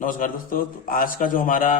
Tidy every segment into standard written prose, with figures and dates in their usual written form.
नमस्कार दोस्तों। तो आज का जो हमारा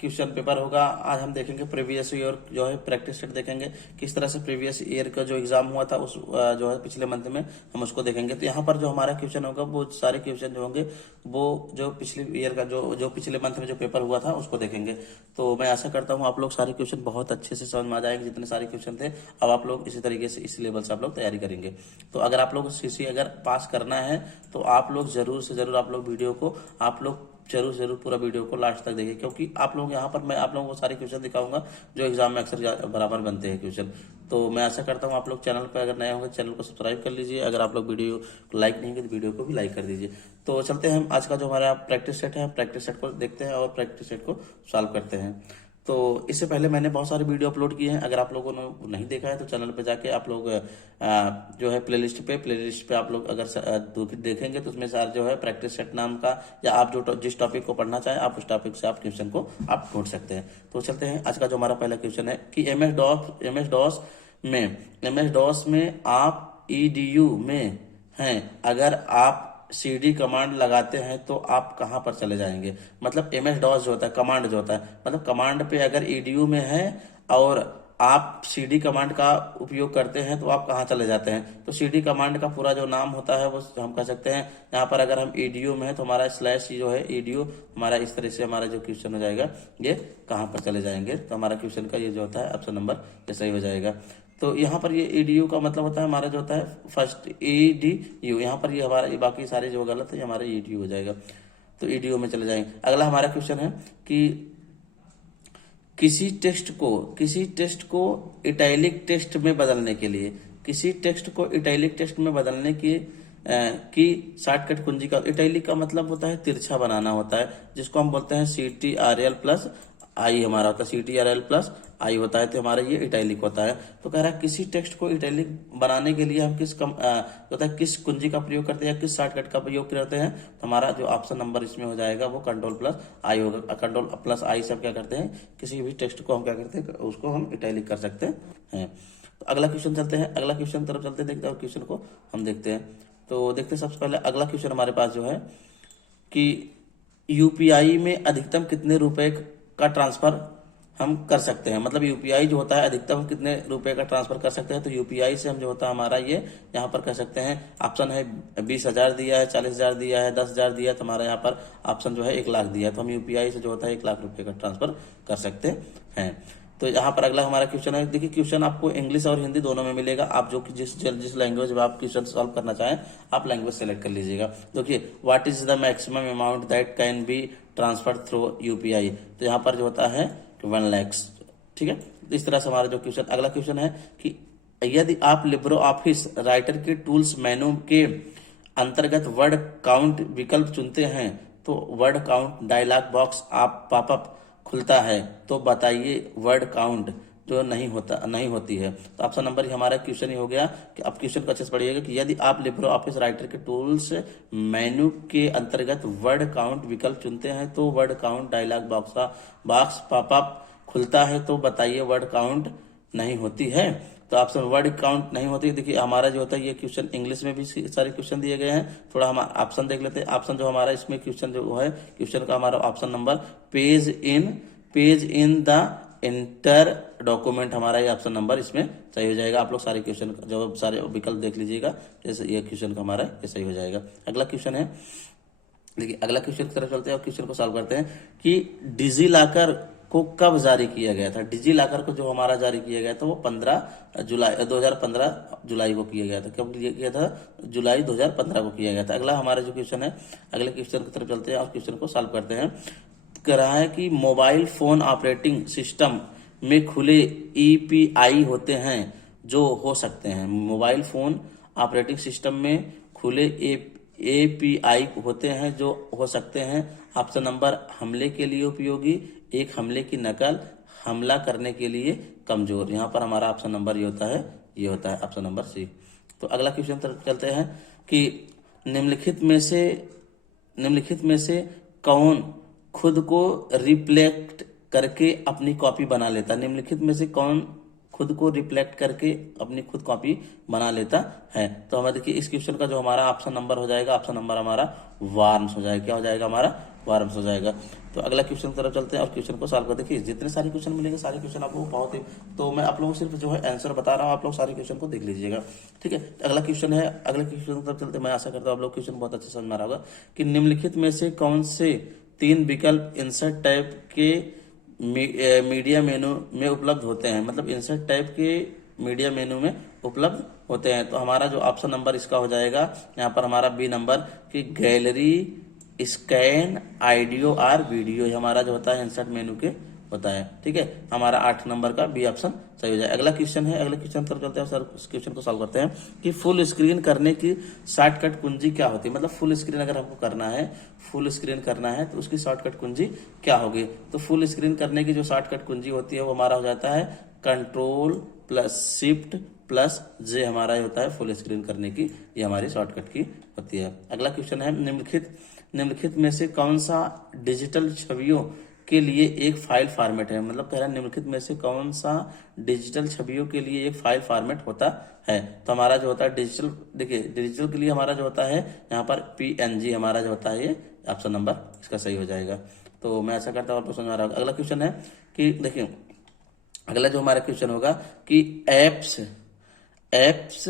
क्वेश्चन पेपर होगा, आज हम देखेंगे प्रीवियस ईयर जो है प्रैक्टिस सेट देखेंगे। किस तरह से प्रीवियस ईयर का जो एग्जाम हुआ था उस जो है पिछले मंथ में हम उसको देखेंगे। तो यहाँ पर जो हमारा क्वेश्चन होगा वो सारे क्वेश्चन जो होंगे वो जो पिछले ईयर का जो पिछले मंथ में जो पेपर हुआ था उसको देखेंगे। तो मैं आशा करता हूँ आप लोग सारे क्वेश्चन बहुत अच्छे से समझ में आ जाएंगे। जितने सारे क्वेश्चन थे अब आप लोग इसी तरीके से इस लेवल से आप लोग तैयारी करेंगे। तो अगर आप लोग सीसी अगर पास करना है तो आप लोग जरूर से जरूर आप लोग वीडियो को आप लोग जरूर जरूर पूरा वीडियो को लास्ट तक देखिए, क्योंकि आप लोग यहाँ पर मैं आप लोगों को सारे क्वेश्चन दिखाऊंगा जो एग्जाम में अक्सर बराबर बनते हैं क्वेश्चन। तो मैं आशा करता हूँ आप लोग चैनल पर अगर नए होंगे चैनल को सब्सक्राइब कर लीजिए। अगर आप लोग वीडियो लाइक नहीं किए तो वीडियो को भी लाइक कर दीजिए। तो चलते हैं हम आज का जो हमारा प्रैक्टिस सेट है, प्रैक्टिस सेट को देखते हैं और प्रैक्टिस सेट को सॉल्व करते हैं। तो इससे पहले मैंने बहुत सारे वीडियो अपलोड किए हैं। अगर आप लोगों ने नहीं देखा है तो चैनल पे जाके आप लोग जो है प्लेलिस्ट पे आप लोग अगर देखेंगे तो उसमें सारे जो है प्रैक्टिस सेट नाम का या आप जो जिस टॉपिक को पढ़ना चाहें आप उस टॉपिक से आप क्वेश्चन को आप ढूंढ सकते हैं। तो चलते हैं आज का जो हमारा पहला क्वेश्चन है कि एम एस डॉस में आप ईडीयू में हैं। अगर आप सीडी कमांड लगाते हैं तो आप कहां पर चले जाएंगे। मतलब एम एस डॉस जो होता है कमांड जो होता है, मतलब कमांड पे अगर ईडीयू में है और आप सीडी कमांड का उपयोग करते हैं तो आप कहां चले जाते हैं। तो सीडी कमांड का पूरा जो नाम होता है वो हम कह सकते हैं, यहाँ पर अगर हम ईडीयू में है तो हमारा स्लैश जो है ईडीयू हमारा इस तरह से हमारा जो क्वेश्चन हो जाएगा ये कहां पर चले जाएंगे। तो हमारा क्वेश्चन का ये जो होता है ऑप्शन नंबर ये सही हो जाएगा। तो यहाँ पर ये ईडीयू का मतलब होता है हमारा जो होता है फर्स्ट ईडीयू, यहाँ पर ये हमारा ये बाकी सारे जो गलत है ये हमारा ईडीयू हो जाएगा। तो ईडीयू में चले जाएंगे। अगला हमारा क्वेश्चन है कि किसी टेक्स्ट को इटैलिक टेक्स्ट में बदलने के लिए, किसी टेक्स्ट को इटैलिक टेक्स्ट में बदलने की शॉर्टकट कुंजी का, इटैलिक का मतलब होता है तिरछा बनाना होता है, जिसको हम बोलते हैं CTRL प्लस आई हमारा होता है, CTRL प्लस आई होता है। तो हमारा ये इटैलिक होता है। तो कह रहा है किसी टेक्स्ट को इटैलिक बनाने के लिए हम होता है किस कुंजी का प्रयोग करते हैं या किस शॉर्टकट का प्रयोग करते हैं। तो हमारा जो ऑप्शन नंबर इसमें हो जाएगा वो कंट्रोल प्लस आई होगा। कंट्रोल प्लस आई से हम क्या करते हैं, किसी भी टेक्स्ट को हम क्या करते हैं उसको हम इटैलिक कर सकते हैं। तो अगला क्वेश्चन चलते हैं, अगला क्वेश्चन तरफ चलते हैं, देखते हैं क्वेश्चन को हम देखते हैं। तो देखते हैं सबसे पहले अगला क्वेश्चन हमारे पास जो है कि यूपीआई में अधिकतम कितने रुपए का ट्रांसफर हम कर सकते हैं। मतलब यूपीआई जो होता है अधिकतम हम कितने रुपए का ट्रांसफर कर सकते हैं। तो यूपीआई से हम जो होता है हमारा ये यहाँ पर कह सकते हैं ऑप्शन है 20,000 दिया है, 40,000 दिया है, 10,000 दिया है। तो हमारा यहाँ पर ऑप्शन जो है 1,00,000 दिया है। तो हम यूपीआई से जो होता है 1,00,000 रुपए का ट्रांसफर कर सकते हैं। तो यहाँ पर अगला हमारा क्वेश्चन है, देखिए क्वेश्चन आपको इंग्लिश और हिंदी दोनों में मिलेगा। आप जो जिस लैंग्वेज में आप क्वेश्चन सॉल्व करना चाहें आप लैंग्वेज सेलेक्ट कर लीजिएगा। देखिए what is the maximum amount that can be transfer through UPI. तो यहाँ पर जो होता है 1 लाख। ठीक है, तो इस तरह से हमारा जो क्वेश्चन अगला क्वेश्चन है कि यदि आप लिब्रो ऑफिस राइटर के टूल्स मेनू के अंतर्गत वर्ड काउंट विकल्प चुनते हैं तो वर्ड काउंट डायलॉग बॉक्स आप पॉपअप खुलता है तो बताइए वर्ड काउंट जो नहीं होती है। तो ऑप्शन नंबर हमारा क्वेश्चन ही हो गया कि आप क्वेश्चन को अच्छे से पढ़िएगा कि यदि आप लिब्रो ऑफिस राइटर के टूल्स मेन्यू के अंतर्गत वर्ड काउंट विकल्प चुनते हैं तो word count dialog box popup खुलता है तो बताइए वर्ड काउंट नहीं होती है। तो ऑप्शन वर्ड काउंट नहीं होती। देखिए हमारा जो होता है ये क्वेश्चन इंग्लिश में भी सारे क्वेश्चन दिए गए हैं। थोड़ा हम ऑप्शन देख लेते हैं। ऑप्शन जो हमारा इसमें क्वेश्चन जो है क्वेश्चन का हमारा option number page in the inter document, हमारा ये ऑप्शन नंबर इसमें सही हो जाएगा। आप लोग सारे क्वेश्चन जो सारे विकल्प देख लीजिएगा, जैसे ये क्वेश्चन का हमारा ये सही हो जाएगा। अगला क्वेश्चन है, देखिए अगला क्वेश्चन की तरफ चलते हैं और क्वेश्चन को सॉल्व करते हैं कि डिजी लॉकर को कब जारी किया गया था। डिजी लॉकर को जो हमारा जारी किया गया था वो 15 जुलाई 2015 जुलाई को किया गया था। कब किया था, जुलाई 2015 को किया गया था। अगला हमारा जो क्वेश्चन है, अगले क्वेश्चन की तरफ चलते हैं और क्वेश्चन को सॉल्व करते हैं। कह रहा है कि मोबाइल फोन ऑपरेटिंग सिस्टम में खुले ईपीआई होते हैं जो हो सकते हैं। मोबाइल फोन ऑपरेटिंग सिस्टम में खुले एपीआई होते हैं जो हो सकते हैं। ऑप्शन नंबर हमले के लिए उपयोगी, एक हमले की नकल, हमला करने के लिए कमजोर। यहाँ पर हमारा ऑप्शन नंबर ये होता है ऑप्शन नंबर सी। तो अगला क्वेश्चन तरफ चलते हैं कि निम्नलिखित में से कौन खुद को रिफ्लेक्ट करके अपनी कॉपी बना लेता है। निम्नलिखित में से कौन खुद को रिफ्लेक्ट करके अपनी खुद कॉपी बना लेता है। तो हमें देखिए इस क्वेश्चन का जो हमारा ऑप्शन नंबर हो जाएगा, ऑप्शन नंबर हमारा वार्म्स हो जाएगा। क्या हो जाएगा हमारा? वार्म्स हो जाएगा। तो अगला क्वेश्चन की तरफ चलते हैं और क्वेश्चन को सॉल्व कर। देखिए जितने सारे क्वेश्चन मिलेंगे सारे क्वेश्चन आपको बहुत ही, तो मैं आप लोगों को सिर्फ जो है आंसर बता रहा हूँ, आप लोग सारे क्वेश्चन को देख लीजिएगा, ठीक है। अगला क्वेश्चन है, अगले क्वेश्चन की तरफ चलते हैं। मैं आशा करता हूँ आप लोग क्वेश्चन बहुत अच्छे समझ में आ रहा होगा कि निम्नलिखित में से कौन से 3 विकल्प इंसर्ट टाइप के मीडिया मेनू में उपलब्ध होते हैं, मतलब इंसर्ट टाइप के मीडिया मेनू में उपलब्ध होते हैं। तो हमारा जो ऑप्शन नंबर इसका हो जाएगा यहाँ पर हमारा बी नंबर की गैलरी, स्कैन, ऑडियो और वीडियो, ये हमारा जो होता है इंसर्ट मेनू के होता है, ठीक है। हमारा 8 नंबर का बी ऑप्शन सही हो जाए। अगला क्वेश्चन है, अगले क्वेश्चन पर चलते हैं सर, उस क्वेश्चन को सॉल्व करते हैं कि फुल स्क्रीन करने की शॉर्टकट कुंजी क्या होती है। मतलब फुल स्क्रीन अगर हमको करना है, फुल स्क्रीन करना है तो उसकी शॉर्टकट कुंजी क्या होगी। तो फुल स्क्रीन करने की जो शॉर्टकट कुंजी होती है वो हमारा हो जाता है कंट्रोल प्लस शिफ्ट प्लस जे, हमारा ये होता है फुल स्क्रीन करने की, ये हमारी शॉर्टकट की होती है। अगला क्वेश्चन है, निम्नलिखित में से कौन सा डिजिटल छवियों के लिए एक फाइल फॉर्मेट है। मतलब कह रहा है निम्नलिखित में से कौन सा डिजिटल छवियों के लिए एक फाइल फॉर्मेट होता है। तो हमारा जो होता है डिजिटल, देखिए डिजिटल के लिए हमारा जो होता है यहाँ पर PNG हमारा जो होता है, ये ऑप्शन नंबर इसका सही हो जाएगा। तो मैं ऐसा करता हूँ आपको समझ आ रहा होगा। अगला क्वेश्चन है कि देखिए अगला जो हमारा क्वेश्चन होगा कि एप्स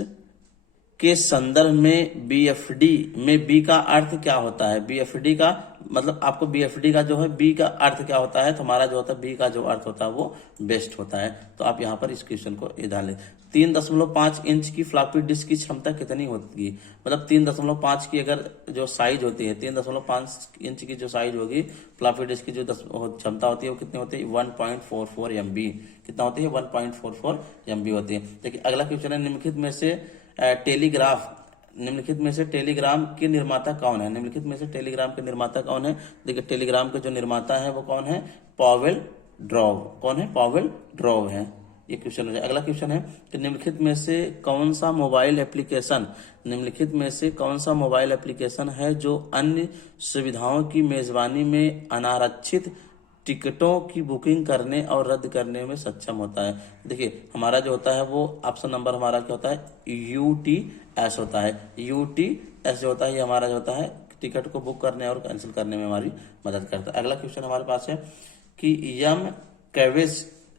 के संदर्भ में BFD में बी का अर्थ क्या होता है। BFD का मतलब आपको BFD का जो है बी का अर्थ क्या होता है। तो हमारा जो होता है बी का जो अर्थ होता है वो बेस्ट होता है। तो आप यहाँ पर इस क्वेश्चन को डाल लें। 3.5 इंच की फ्लॉपी डिस्क की क्षमता कितनी होती है। मतलब 3.5 की अगर जो साइज होती है, 3.5 इंच की जो साइज होगी फ्लॉपी डिस्क की जो क्षमता होती है वो कितनी होती है 1.44 MB। कितना होती है 1.44 MB होती है। देखिए अगला क्वेश्चन है, निम्नलिखित में से टेलीग्राम के निर्माता कौन है। निम्नलिखित में से टेलीग्राम के निर्माता कौन है। देखिए टेलीग्राम के जो निर्माता है वो कौन है, पॉवेल ड्रॉव। कौन है, पॉवेल ड्रॉव है। ये क्वेश्चन हो जाए। अगला क्वेश्चन है कि निम्नलिखित में से कौन सा मोबाइल एप्लीकेशन है जो अन्य सुविधाओं की मेजबानी में अनारक्षित टिकटों की बुकिंग करने और रद्द करने में सक्षम होता है। देखिए हमारा जो होता है वो ऑप्शन नंबर हमारा क्या होता है UTS होता है। UTS जो होता है ये हमारा जो होता है टिकट को बुक करने और कैंसिल करने में हमारी मदद करता है। अगला क्वेश्चन हमारे पास है कि यम कवेज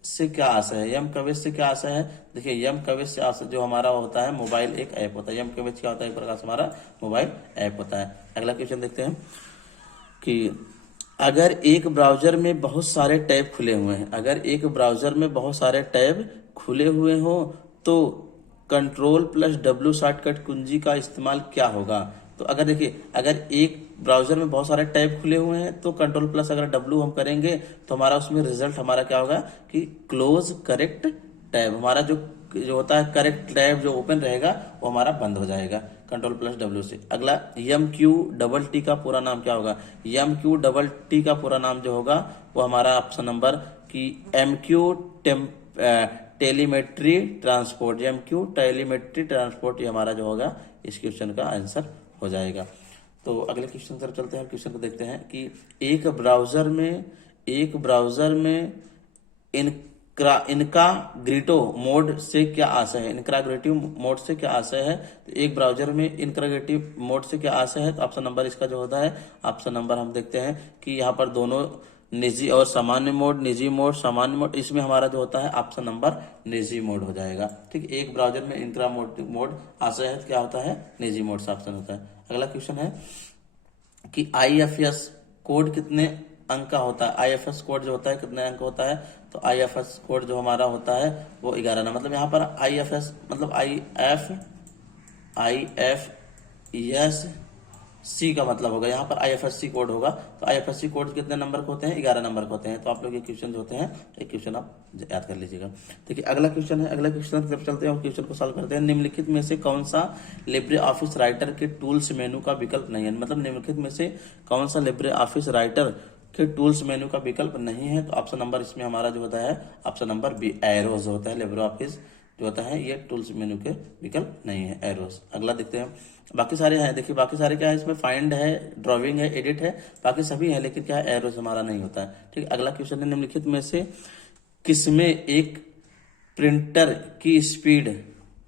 से क्या आशय है। यम कवेज से क्या आशय है। देखिए यम कवेज से आशय जो हमारा होता है मोबाइल एक ऐप होता है। यम कवेज क्या होता है, एक प्रकार से हमारा मोबाइल ऐप होता है। अगला क्वेश्चन देखते हैं कि अगर एक ब्राउजर में बहुत सारे टैब खुले हुए हैं, हो तो Ctrl+W शॉर्टकट कुंजी का इस्तेमाल क्या होगा। तो अगर देखिए अगर एक ब्राउजर में बहुत सारे टैब खुले हुए हैं तो Ctrl+ अगर W हम करेंगे तो हमारा उसमें रिजल्ट हमारा क्या होगा कि क्लोज करेक्ट टैब, हमारा जो होता है करेक्ट टैब जो ओपन रहेगा वो हमारा बंद हो जाएगा Ctrl+W से। अगला MQTT का पूरा नाम क्या होगा। MQTT का पूरा नाम जो होगा वो हमारा ऑप्शन नंबर की MQ टेलीमेट्री ट्रांसपोर्ट, ये हमारा जो होगा इस क्वेश्चन का आंसर हो जाएगा। तो अगले क्वेश्चन तरफ चलते हैं। क्वेश्चन को देखते हैं कि एक ब्राउजर में इनकाग्रेटिव मोड से क्या आशय है। तो एक ब्राउजर में इनकाग्रेटिव मोड से क्या आशय है। तो ऑप्शन नंबर इसका जो होता है, ऑप्शन नंबर हम देखते हैं कि यहाँ पर दोनों निजी और सामान्य मोड, सामान्य मोड, इसमें हमारा जो होता है ऑप्शन नंबर निजी मोड हो जाएगा। ठीक, एक ब्राउजर में इंट्रा मोड आशय है क्या होता है, निजी मोड से ऑप्शन होता है। अगला क्वेश्चन है कि IFS कोड कितने अंक का होता है। IFS कोड जो होता है कितने अंक होता है। तो IFS कोड जो हमारा होता है वो 11 ना, मतलब यहाँ पर IFS मतलब IFSC का मतलब होगा, यहाँ पर IFSC कोड होगा। तो IFSC कोड कितने नंबर के होते हैं, 11 नंबर के होते हैं। तो आप लोग ये क्वेश्चन जो होते हैं एक क्वेश्चन आप याद कर लीजिएगा। देखिए अगला क्वेश्चन है, अगला क्वेश्चन की तरफ चलते हैं और क्वेश्चन को सॉल्व करते हैं। निम्नलिखित में से कौन सा लिब्रे ऑफिस राइटर के टूल्स मेनू का विकल्प नहीं है। मतलब निम्नलिखित में से कौन सा लिब्रे ऑफिस राइटर के टूल्स मेनू का विकल्प नहीं है। तो ऑप्शन नंबर इसमें हमारा जो होता है ऑप्शन नंबर बी, एरोज होता है। लिब्रे ऑफिस जो होता है ये टूल्स मेनू के विकल्प नहीं है, एरोज। अगला देखते हैं, बाकी सारे हैं। देखिए बाकी सारे क्या है, इसमें फाइंड है, ड्राइंग है, एडिट है, बाकी सभी है, लेकिन क्या है एरोज हमारा नहीं होता है। ठीक, अगला क्वेश्चन है निम्नलिखित में से किसमें एक प्रिंटर की स्पीड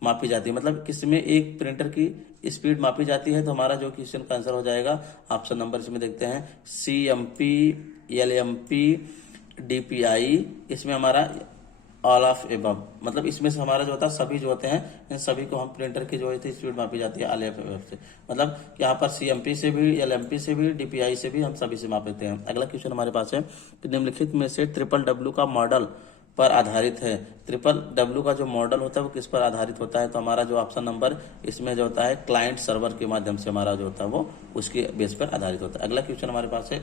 मापी जाती है, मतलब किसमें एक प्रिंटर की स्पीड मापी जाती है। तो हमारा जो क्वेश्चन का आंसर हो जाएगा ऑप्शन नंबर, इसमें देखते हैं CMP, LMP, DPI, इसमें हमारा ऑल ऑफ एबव, मतलब इसमें से हमारा जो होता है सभी जो होते हैं इन सभी को हम प्रिंटर की जो होती है स्पीड मापी जाती है ऑल ऑफ एबव से, मतलब यहाँ पर CMP से भी, LMP से भी, DPI से भी, हम सभी से माप लेते हैं। अगला क्वेश्चन हमारे पास है कि निम्नलिखित में से WWW का मॉडल पर आधारित है। WWW का जो मॉडल होता है वो किस पर आधारित होता है। तो हमारा जो ऑप्शन नंबर इसमें जो होता है क्लाइंट सर्वर के माध्यम से हमारा जो होता है वो उसके बेस पर आधारित होता है। अगला क्वेश्चन हमारे पास है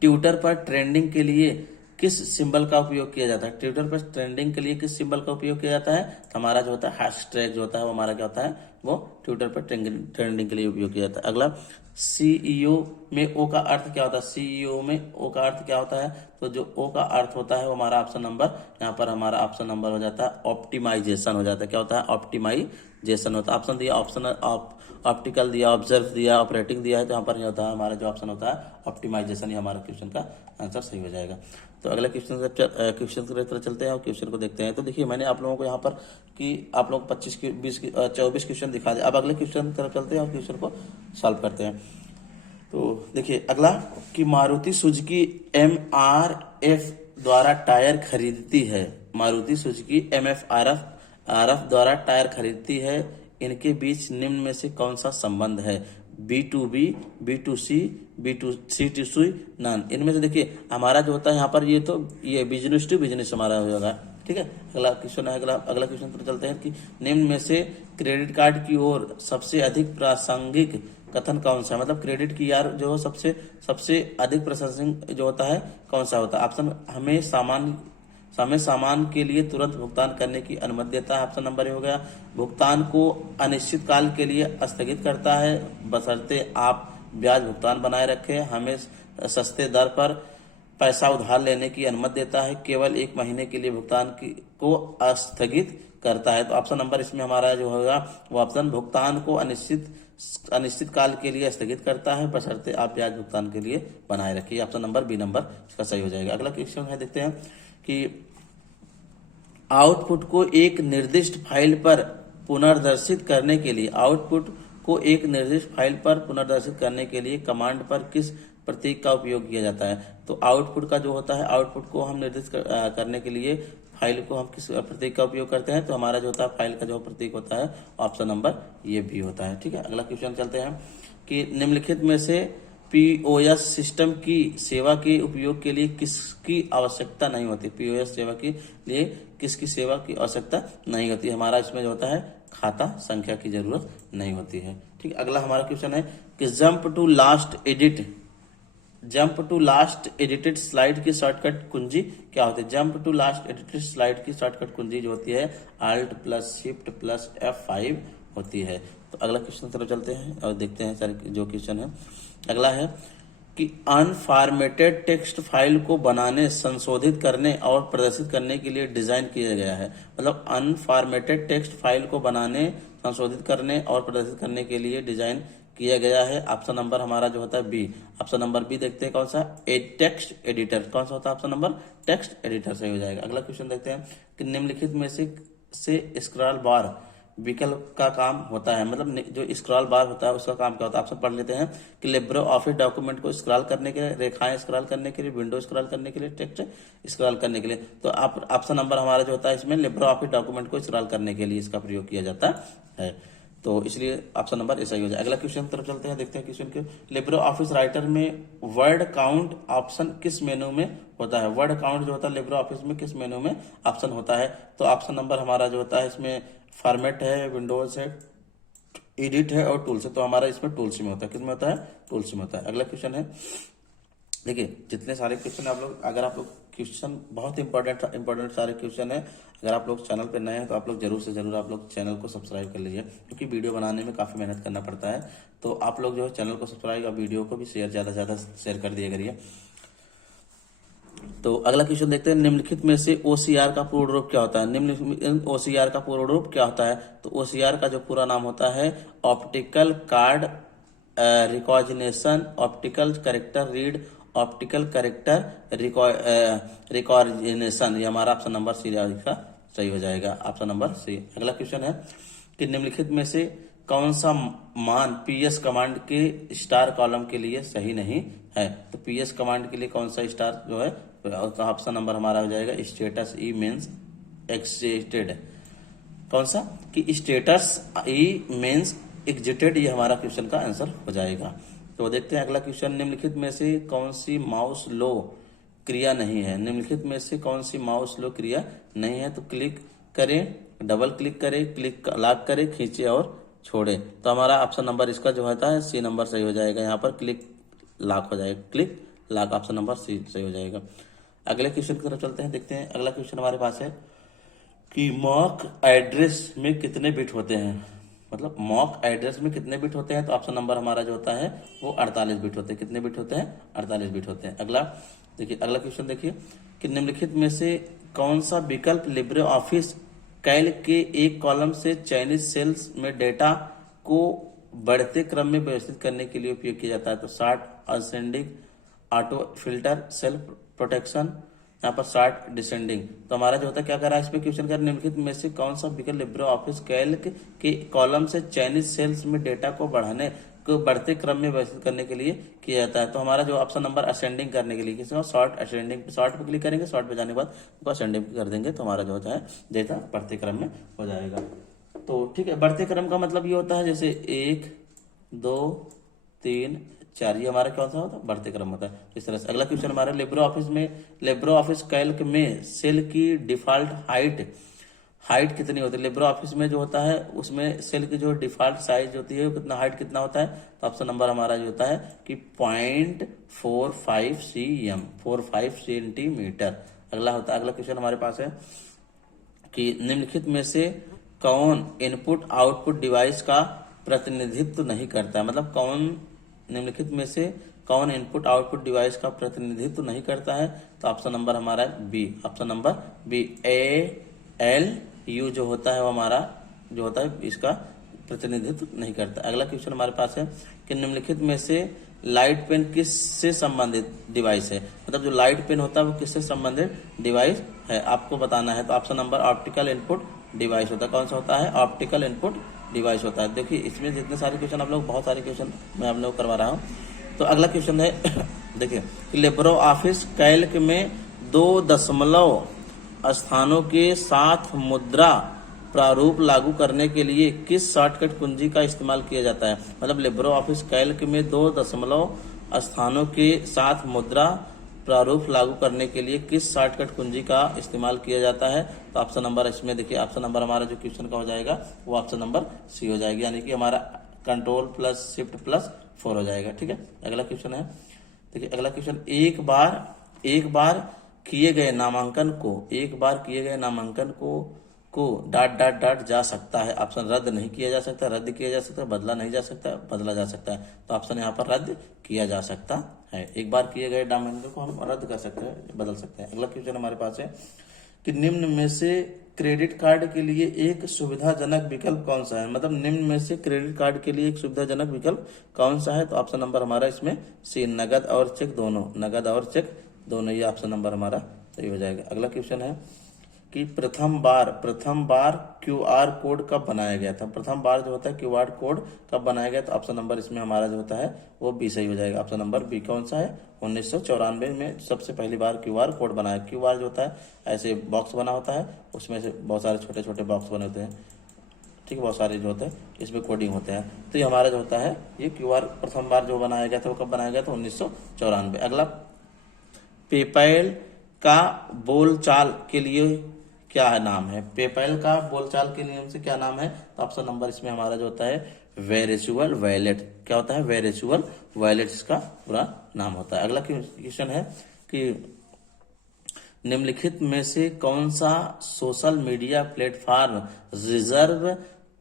ट्विटर पर ट्रेंडिंग के लिए किस सिंबल का उपयोग किया जाता है। ट्विटर पर ट्रेंडिंग के लिए किस सिंबल का उपयोग किया जाता है। तो हमारा जो होता है हैशटैग जो होता है वो हमारा क्या होता है, वो ट्विटर पर ट्रेंडिंग के लिए उपयोग किया जाता है। अगला CEO में ओ का अर्थ क्या होता है। CEO में ओ का अर्थ क्या होता है। तो जो ओ का अर्थ होता है वो हमारा ऑप्शन नंबर, यहाँ पर हमारा ऑप्शन नंबर हो जाता है ऑप्टिमाइजेशन हो जाता है। क्या होता है, ऑप्टिमाइजेशन होता है। ऑप्शन दिया, ऑप्शन ऑप्टिकल दिया, ऑब्जर्व दिया, ऑपरेटिंग दिया है, तो यहाँ पर ये होता है हमारा जो ऑप्शन होता है ऑप्टिमाइजेशन, ये हमारा क्वेश्चन का आंसर सही हो जाएगा। तो अगले क्वेश्चन की तरफ चलते हैं और क्वेश्चन को देखते हैं। तो देखिए मैंने आप लोगों को यहाँ पर कि आप लोग 24 क्वेश्चन दिखा दे। अब अगले क्वेश्चन की तरफ चलते हैं और क्वेश्चन को सॉल्व करते हैं। तो देखिए अगला कि मारुति सुजुकी MRF द्वारा टायर खरीदती है। मारुति सुजुकी MFRF द्वारा टायर खरीदती है। इनके बीच निम्न में से कौन सा संबंध है। B2B, B2C, B2C2C, none. इनमें से देखिए हमारा जो होता है यहाँ पर ये बिजनेस टू बिजनेस हमारा होगा। ठीक है, अगला क्वेश्चन है, अगला क्वेश्चन पर चलते हैं कि निम्न में से क्रेडिट कार्ड की ओर सबसे अधिक प्रासंगिक कथन कौन सा है। मतलब क्रेडिट की यार जो सबसे अधिक प्रासंगिक जो होता है कौन सा होता है। ऑप्शन हमें सामान के लिए तुरंत भुगतान करने की अनुमति देता है। ऑप्शन नंबर ए हो गया। भुगतान को अनिश्चित काल के लिए स्थगित करता है बशर्ते आप ब्याज भुगतान बनाए रखें। हमें सस्ते दर पर पैसा उधार लेने की अनुमति देता है। केवल 1 महीने के लिए भुगतान को स्थगित करता है। तो ऑप्शन नंबर इसमें हमारा जो होगा वो ऑप्शन भुगतान को अनिश्चित काल के लिए स्थगित करता है बशर्ते आप ब्याज भुगतान के लिए बनाए रखिए। ऑप्शन नंबर बी नंबर इसका सही हो जाएगा। अगला क्वेश्चन है, देखते हैं कि आउटपुट को एक निर्दिष्ट फाइल पर पुनर्दर्शित करने के लिए कमांड पर किस प्रतीक का उपयोग किया जाता है। तो आउटपुट का जो होता है, आउटपुट को हम निर्दिष्ट करने के लिए फाइल को हम किस प्रतीक का उपयोग करते हैं। तो हमारा जो होता है फाइल का जो प्रतीक होता है ऑप्शन नंबर ये भी होता है। ठीक है, अगला क्वेश्चन चलते हैं कि निम्नलिखित में से POS सिस्टम की सेवा के उपयोग के लिए किसकी आवश्यकता नहीं होती। POS सेवा के लिए किसकी सेवा की आवश्यकता नहीं होती। हमारा इसमें जो होता है खाता संख्या की जरूरत नहीं होती है। ठीक है, अगला हमारा क्वेश्चन है कि jump to last edited slide की शॉर्टकट कुंजी क्या होती है। Jump to last edited slide की शॉर्टकट कुंजी जो होती है Alt+Shift+F5 होती है। तो अगला क्वेश्चन तरफ चलते हैं और देखते हैं सारे जो क्वेश्चन है। अगला है कि अनफॉर्मेटेड टेक्स्ट फाइल को बनाने, संशोधित करने और प्रदर्शित करने के लिए डिजाइन किया गया है। मतलब अनफॉर्मेटेड टेक्स्ट फाइल को बनाने, संशोधित करने और प्रदर्शित करने के लिए डिजाइन किया गया है। ऑप्शन नंबर हमारा जो होता है बी। ऑप्शन नंबर बी देखते हैं कौन सा, टेक्स्ट एडिटर। कौन सा होता है ऑप्शन नंबर, टेक्स्ट एडिटर सही हो जाएगा। अगला क्वेश्चन देखते हैं कि निम्नलिखित में से स्क्रॉल बार विकल्प का काम होता है। मतलब जो स्क्रॉल बार होता है उसका काम क्या होता है। ऑप्शन पढ़ लेते हैं कि लिब्रे ऑफिस डॉक्यूमेंट को स्क्रॉल करने के लिए, रेखाएं स्क्रॉल करने के लिए, विंडो स्क्रॉल करने के लिए, टेक्स्ट स्क्रॉल करने के लिए। तो आप ऑप्शन नंबर हमारा जो होता है इसमें लिब्रे ऑफिस डॉक्यूमेंट को स्क्रॉल करने के लिए इसका प्रयोग किया जाता है। तो इसलिए ऑप्शन नंबर ऐसा ही हो जाए। अगला क्वेश्चन तरफ चलते हैं, देखते हैं क्वेश्चन के। लिब्रे ऑफिस राइटर में वर्ड काउंट ऑप्शन किस मेनू में होता है। वर्ड काउंट जो होता है लिब्रे ऑफिस में किस मेनू में ऑप्शन होता है। तो ऑप्शन नंबर हमारा जो होता है इसमें फॉर्मेट है, विंडोज है, एडिट है और टूल्स है। तो हमारा इसमें टूल्स में होता है। किसमें होता है, टूल्स में होता है। अगला क्वेश्चन है, देखिए जितने सारे क्वेश्चन आप लोग, अगर आप लोग क्वेश्चन बहुत इंपॉर्टेंट सारे क्वेश्चन है। अगर आप लोग चैनल पे नए हैं तो आप लोग जरूर से जरूर आप लोग चैनल को सब्सक्राइब कर लीजिए, क्योंकि वीडियो बनाने में काफी मेहनत करना पड़ता है। तो आप लोग जो है चैनल को सब्सक्राइब और वीडियो को भी ज्यादा से ज्यादा शेयर कर दिया करिए। तो अगला क्वेश्चन देखते हैं, निम्नलिखित में से OCR का पूर्ण रूप क्या होता है। निम्नलिखित OCR का पूर्ण रूप क्या होता है। तो OCR का जो पूरा नाम होता है optical card recognition, optical character read optical character recognition, ये हमारा ऑप्शन नंबर सी का सही हो जाएगा, ऑप्शन नंबर सी। अगला क्वेश्चन है कि निम्नलिखित में से कौन सा मान पीएस कमांड के स्टार कॉलम के लिए सही नहीं है। तो पीएस कमांड के लिए कौन सा स्टार जो है, तो ऑप्शन नंबर हमारा हो जाएगा स्टेटस ई मीन्स एग्जिटेड। कौन सा कि स्टेटस ई मीन्स एग्जिटेड, ये हमारा क्वेश्चन का आंसर हो जाएगा। तो देखते हैं अगला क्वेश्चन, निम्नलिखित में से कौन सी माउस लो क्रिया नहीं है। निम्नलिखित में से कौन सी माउस लो क्रिया नहीं है। तो क्लिक करें, डबल क्लिक करें, क्लिक लॉक करें, खींचे और छोड़े। तो हमारा ऑप्शन नंबर इसका जो होता है सी नंबर सही हो जाएगा। यहाँ पर क्लिक लॉक हो जाएगा, click lock, option number C सही हो जाएगा। अगले क्वेश्चन की तरफ चलते हैं, देखते हैं अगला क्वेश्चन हमारे पास है कि मॉक एड्रेस में कितने बिट होते हैं। मतलब मॉक एड्रेस में कितने बिट होते हैं। तो ऑप्शन नंबर हमारा जो होता है वो 48 बिट होते हैं। कितने बिट होते हैं, 48 बिट होते हैं। अगला देखिए, अगला क्वेश्चन देखिए कि निम्नलिखित में से कौन सा विकल्प लिब्रे ऑफिस कैल्क के एक कॉलम से चयनित सेल्स में डेटा को बढ़ते क्रम में व्यवस्थित करने के लिए उपयोग किया जाता है। तो short ascending, auto filter, self protection, यहाँ पर शार्ट डिसेंडिंग। तो हमारा जो होता है क्या कर रहा है इसमें क्वेश्चन कर, निम्नलिखित में से कौन सा विकल्प लिब्रे ऑफिस कैल्क के कॉलम से चयनित सेल्स में डेटा को बढ़ते क्रम में व्यवस्थित करने के लिए किया जाता है। तो हमारा जो ऑप्शन नंबर असेंडिंग करने के लिए किसी शॉर्ट असेंडिंग, शॉर्ट पे क्लिक करेंगे, शॉर्ट पे जाने के बाद उसको असेंडिंग कर देंगे तो हमारा जो होता है डेटा बढ़ते क्रम में हो जाएगा। तो ठीक है, बढ़ते क्रम का मतलब ये होता है जैसे 1 2 3 4, ये हमारा क्या होता है, बढ़ते क्रम होता है इस तरह से। अगला क्वेश्चन हमारा लिब्रे ऑफिस कैल्क में सेल की डिफॉल्ट हाइट कितनी होती है। लिब्रे ऑफिस में जो होता है उसमें सेल की जो डिफॉल्ट साइज होती है कितना, हाइट कितना होता है। तो ऑप्शन नंबर हमारा जो होता है कि 0.45 cm, 45 सेंटीमीटर। अगला क्वेश्चन हमारे पास है कि निम्नलिखित में से कौन इनपुट आउटपुट डिवाइस का प्रतिनिधित्व नहीं करता है। मतलब निम्नलिखित में से कौन इनपुट आउटपुट डिवाइस का प्रतिनिधित्व नहीं करता है। तो ऑप्शन नंबर हमारा B, option number B, ALU जो होता है वो हमारा जो होता है इसका प्रतिनिधित्व नहीं करता। अगला क्वेश्चन हमारे पास है कि निम्नलिखित में से लाइट पेन किससे संबंधित डिवाइस है। मतलब जो लाइट पेन होता है वो किससे संबंधित डिवाइस है, आपको बताना है। तो option number optical input device होता है। कौन सा होता है, ऑप्टिकल इनपुट डिवाइस होता है। देखिए इसमें जितने सारे क्वेश्चन आप लोग, बहुत सारे क्वेश्चन मैं आप लोग करवा रहा हूँ। तो अगला क्वेश्चन है देखिए लिब्रे ऑफिस कैल्क में 2 दशमलव स्थानों के साथ मुद्रा प्रारूप लागू करने के लिए किस शॉर्टकट कुंजी का इस्तेमाल किया जाता है। मतलब लिब्रे ऑफिस कैल्क में 2 दशमलव स्थानों के साथ मुद्रा प्रारूप लागू करने के लिए किस शॉर्टकट कुंजी का इस्तेमाल किया जाता है। तो ऑप्शन नंबर इसमें देखिए, ऑप्शन नंबर हमारा जो क्वेश्चन का हो जाएगा वो ऑप्शन नंबर सी हो जाएगी, यानी कि हमारा Ctrl+Shift+4 हो जाएगा। ठीक है, अगला क्वेश्चन है देखिए, अगला क्वेश्चन, एक बार किए गए नामांकन को डॉट जा सकता है। ऑप्शन रद्द नहीं किया जा सकता, रद्द किया जा सकता, बदला नहीं जा सकता, बदला जा सकता है। तो ऑप्शन यहाँ पर रद्द किया जा सकता है। एक बार किए गए नामांकन को हम रद्द कर सकते हैं, बदल सकते हैं। अगला क्वेश्चन हमारे पास है कि निम्न में से क्रेडिट कार्ड के लिए एक सुविधाजनक विकल्प कौन सा है। मतलब निम्न में से क्रेडिट कार्ड के लिए एक सुविधाजनक विकल्प कौन सा है। तो ऑप्शन नंबर हमारा इसमें सी, नगद और चेक दोनों, ये ऑप्शन नंबर हमारा सही हो जाएगा। अगला क्वेश्चन है कि प्रथम बार QR कोड कब बनाया गया था। प्रथम बार जो होता है QR कोड कब बनाया गया। तो ऑप्शन नंबर इसमें हमारा जो होता है वो बी सही हो जाएगा। ऑप्शन नंबर बी कौन सा है, 1994 में सबसे पहली बार QR कोड बनाया। QR जो होता है ऐसे बॉक्स बना होता है, उसमें से बहुत सारे छोटे छोटे बॉक्स बने होते हैं, ठीक है, बहुत सारे जो होते हैं इसमें कोडिंग होते हैं। तो ये हमारा जो होता है ये QR प्रथम बार जो बनाया गया था वो कब बनाया गया था, 1994। अगला, पेपैल का बोलचाल के लिए क्या नाम है। पेपैल का बोलचाल के नियम से क्या नाम है। तो ऑप्शन नंबर इसमें हमारा जो होता है वर्चुअल वॉलेट। क्या होता है, वर्चुअल वॉलेट इसका पूरा नाम होता है। अगला क्वेश्चन है कि निम्नलिखित में से कौन सा social media platform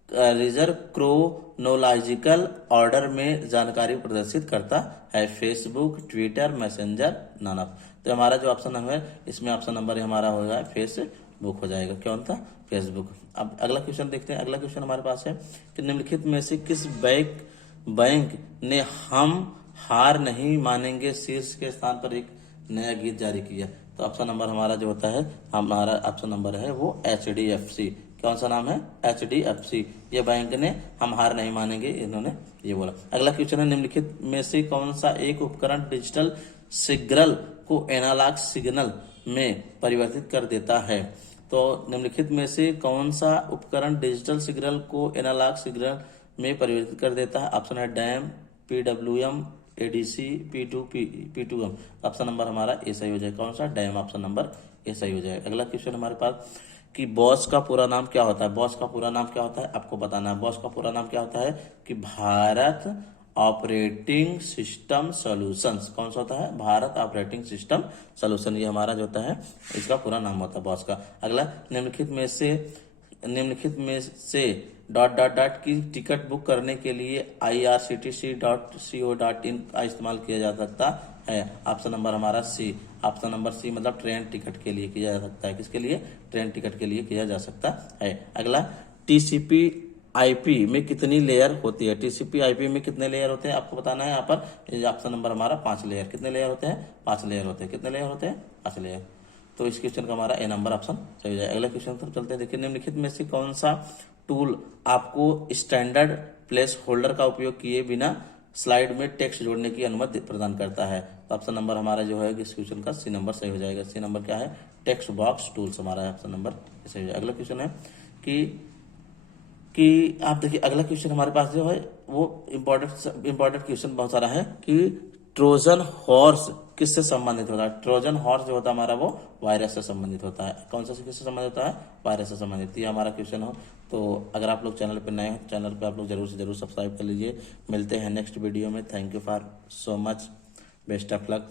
reverse chronological order में जानकारी प्रदर्शित करता है। Facebook, Twitter, Messenger, none of. तो हमारा जो ऑप्शन है इसमें ऑप्शन नंबर हमारा होगा फेसबुक हो जाएगा। कौन था, फेसबुक। अब अगला क्वेश्चन देखते हैं। अगला क्वेश्चन हमारे पास है कि निम्नलिखित में से किस बैंक ने हम हार नहीं मानेंगे शीर्ष के स्थान पर एक नया गीत जारी किया। तो ऑप्शन नंबर हमारा जो होता है, हमारा ऑप्शन नंबर है वो HDFC। कौन सा नाम है? HDFC। ये बैंक ने हम हार नहीं मानेंगे इन्होंने ये बोला। अगला क्वेश्चन है, निम्नलिखित में से कौन सा एक उपकरण डिजिटल सिग्नल को एनालॉग सिग्नल में परिवर्तित कर देता है? तो निम्नलिखित में से कौन सा उपकरण डिजिटल सिग्नल को एनालॉग सिग्नल में परिवर्तित कर देता है? ऑप्शन है dam, PWM, ADC, P2M। Option number हमारा ए सही हो जाएगा। कौन सा? डैम। ऑप्शन नंबर ए सही हो जाएगा। अगला क्वेश्चन हमारे पास कि बॉस का पूरा नाम क्या होता है? बॉस का पूरा नाम क्या होता है आपको बताना है। बॉस का पूरा नाम क्या होता है? कि भारत ऑपरेटिंग सिस्टम सॉल्यूशंस। कौन सा होता है? Bharat operating system solution. ये हमारा जो होता है इसका पूरा नाम होता है बॉस का। अगला, निम्नलिखित में से डॉट डॉट डॉट की टिकट बुक करने के लिए irctc.co.in का इस्तेमाल किया जा सकता है। ऑप्शन नंबर हमारा सी। ऑप्शन नंबर सी मतलब ट्रेन टिकट के लिए किया जा सकता है। किसके लिए? ट्रेन टिकट के लिए किया जा सकता है। अगला, TCP/IP में कितनी लेयर होती है? TCP/IP में कितने लेयर होते हैं आपको बताना है। यहाँ पर ऑप्शन नंबर हमारा 5 लेयर। कितने लेयर होते हैं? 5 लेयर होते हैं। कितने लेयर होते हैं? 5 लेयर। तो इस क्वेश्चन का हमारा ए नंबर ऑप्शन सही हो जाएगा। अगला क्वेश्चन तरफ चलते हैं। देखिए, निम्नलिखित में से कौन सा टूल आपको स्टैंडर्ड प्लेस होल्डर का उपयोग किए बिना स्लाइड में टेक्स्ट जोड़ने की अनुमति प्रदान करता है? तो ऑप्शन नंबर हमारा जो है इस क्वेश्चन का सी नंबर सही हो जाएगा। सी नंबर क्या है? टेक्स्ट बॉक्स टूल्स हमारा ऑप्शन नंबर सही हो जाएगा। अगला क्वेश्चन है कि आप देखिए, अगला क्वेश्चन हमारे पास जो है वो इंपॉर्टेंट क्वेश्चन बहुत सारा है कि ट्रोजन हॉर्स किससे संबंधित होता है? ट्रोजन हॉर्स जो होता है हमारा वो वायरस से संबंधित होता है। कौन सा से किससे संबंधित होता है? वायरस से संबंधित। ये हमारा क्वेश्चन हो। तो अगर आप लोग चैनल पर नए हैं, चैनल पे आप लोग जरूर से जरूर सब्सक्राइब कर लीजिए। मिलते हैं नेक्स्ट वीडियो में। Thank you for so much. Best of luck.